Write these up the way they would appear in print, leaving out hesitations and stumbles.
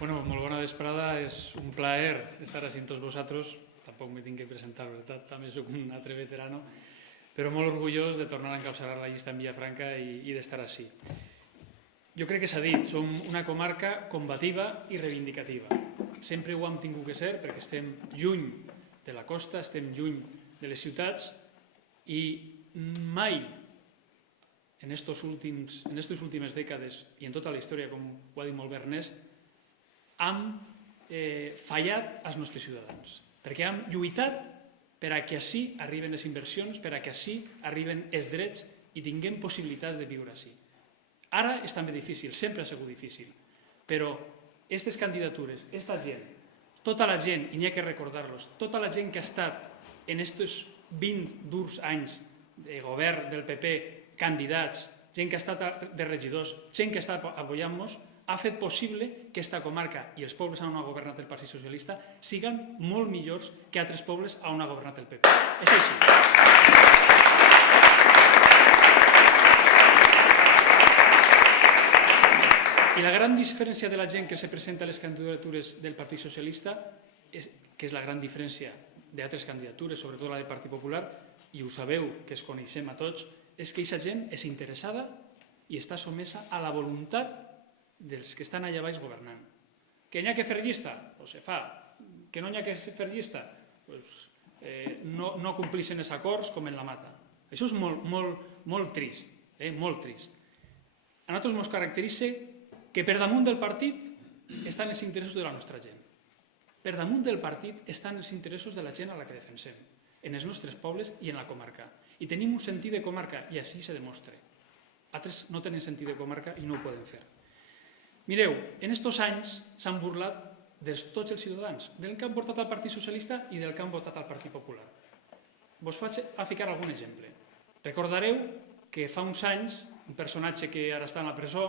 Bueno, molt bona vesprada, és un plaer estar així amb tots vosaltres. Tampoc m'he tingut que presentar, la veritat, també soc un altre veterano, però molt orgullós de tornar a encapçalar la llista en Villafranca i d'estar així. Jo crec que s'ha dit, som una comarca combativa i reivindicativa. Sempre ho hem tingut que ser perquè estem lluny de la costa, estem lluny de les ciutats i mai en aquestes últimes dècades i en tota la història, com ho ha dit molt bé Ernest, hem fallat als nostres ciutadans, perquè hem lluitat per a que així arriben les inversions, per a que així arriben els drets i tinguem possibilitats de viure així. Ara és també difícil, sempre ha sigut difícil, però aquestes candidatures, aquesta gent, tota la gent, i n'hi ha que recordar-los, tota la gent que ha estat en aquests 20 durs anys de govern del PP, candidats, gent que ha estat de regidors, gent que ha estat apoyant-nos, ha fet possible que aquesta comarca i els pobles on ha governat el Partit Socialista siguin molt millors que altres pobles on ha governat el PP. És així. I la gran diferència de la gent que se presenta a les candidatures del Partit Socialista, que és la gran diferència d'altres candidatures, sobretot la del Partit Popular, i ho sabeu que es coneixem a tots, és que aquesta gent és interessada i està sotmesa a la voluntat dels que estan allà baix governant. Que n'hi ha que fer llista? Doncs se fa. Que no n'hi ha que fer llista? Doncs no complixen els acords com en la Mata. Això és molt trist, molt trist. A nosaltres ens caracteritza que per damunt del partit estan els interessos de la nostra gent. Per damunt del partit estan els interessos de la gent a la que defensem, en els nostres pobles i en la comarca. I tenim un sentit de comarca i així se demostra. Altres no tenen sentit de comarca i no ho poden fer. Mireu, en aquests anys s'han burlat de tots els ciutadans, del que han votat al Partit Socialista i del que han votat al Partit Popular. Vos faig a ficar algun exemple. Recordareu que fa uns anys un personatge que ara està a la presó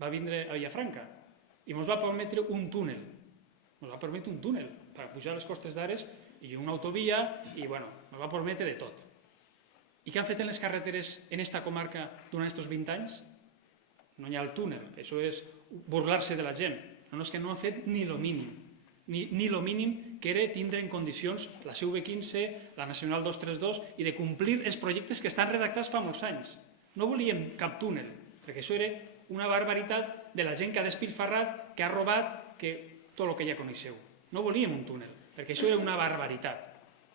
va vindre a Villafranca i ens va prometre un túnel. Ens va prometre un túnel per pujar les Costes d'Ares i una autovia i, bueno, ens va prometre de tot. I què han fet en les carreteres en aquesta comarca durant aquests 20 anys? No hi ha el túnel, això és burlar-se de la gent. No, és que no han fet ni el mínim. Ni el mínim que era tindre en condicions la CV15, la Nacional 232 i de complir els projectes que estan redactats fa molts anys. No volíem cap túnel, perquè això era una barbaritat de la gent que ha despilfarrat, que ha robat, que tot el que ja coneixeu. No volíem un túnel, perquè això era una barbaritat.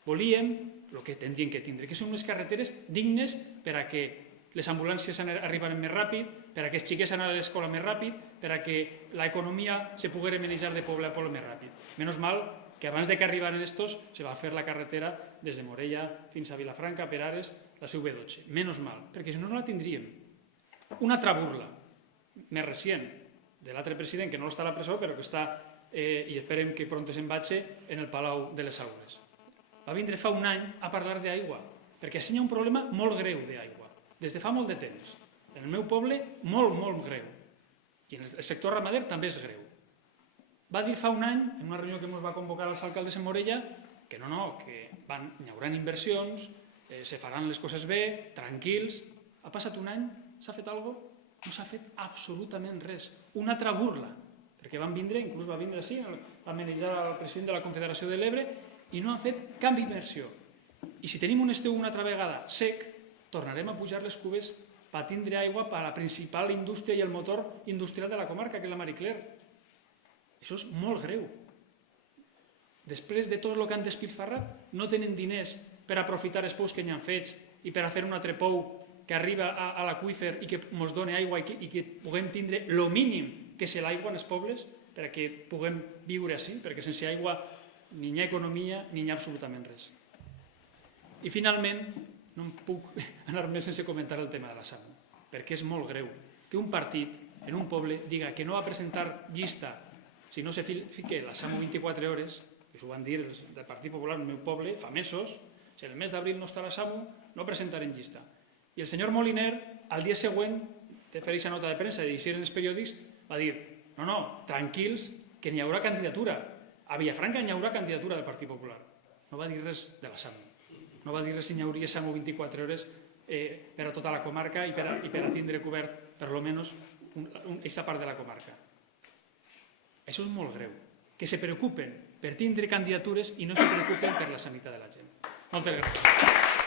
Volíem el que tindrien que tindre, que són unes carreteres dignes per a que les ambulàncies arribaran més ràpid, per a que els xiquets anaren a l'escola més ràpid, per a que l'economia se poguera manejar de poble a poble més ràpid. Menys mal que abans que arribaren estos se va fer la carretera des de Morella fins a Vilafranca, per Ares, la CV12. Menys mal, perquè si no, no la tindríem. Una altra burla, més recent, de l'altre president, que no està a la presó, però que està, i esperem que pront se'n vagi, en el Palau de les Aules. Va vindre fa un any a parlar d'aigua, perquè així hi ha un problema molt greu d'aigua. Des de fa molt de temps. En el meu poble, molt greu. I en el sector ramader també és greu. Va dir fa un any, en una reunió que ens va convocar els alcaldes en Morella, que que hi haurà inversions, se faran les coses bé, tranquils. Ha passat un any, s'ha fet alguna cosa? No s'ha fet absolutament res. Una altra burla, perquè van vindre, inclús va vindre així, va manejar el president de la Confederació de l'Ebre, i no han fet cap inversió. I si tenim un estiu una altra vegada sec, tornarem a pujar les cubes per tindre aigua per a la principal indústria i el motor industrial de la comarca, que és la Marie Claire. Això és molt greu. Després de tot el que han despilfarrat, no tenen diners per aprofitar els pous que n'hi han fets i per a fer un altre pou que arriba a l'aqüífer i que ens doni aigua i que puguem tindre el mínim que és l'aigua en els pobles perquè puguem viure així, perquè sense aigua ni hi ha economia ni hi ha absolutament res. I finalment, no em puc anar més sense comentar el tema de la SAMU, perquè és molt greu que un partit en un poble diga que no va presentar llista si no se fique la SAMU 24 hores, que s'ho van dir els del Partit Popular en el meu poble fa mesos, si el mes d'abril no està la SAMU, no presentarem llista. I el senyor Moliner, al dia següent, de fer aquesta nota de premsa i dir-se en els periòdics, va dir, no, tranquils, que n'hi haurà candidatura. A Villafranca n'hi haurà candidatura del Partit Popular. No va dir res de la SAMU. No va dir si hi hauria SAMU 24 hores per a tota la comarca i per a tindre cobert, per almenys, aquesta part de la comarca. Això és molt greu. Que se preocupen per tindre candidatures i no se preocupen per la sanitat de la gent. Moltes gràcies.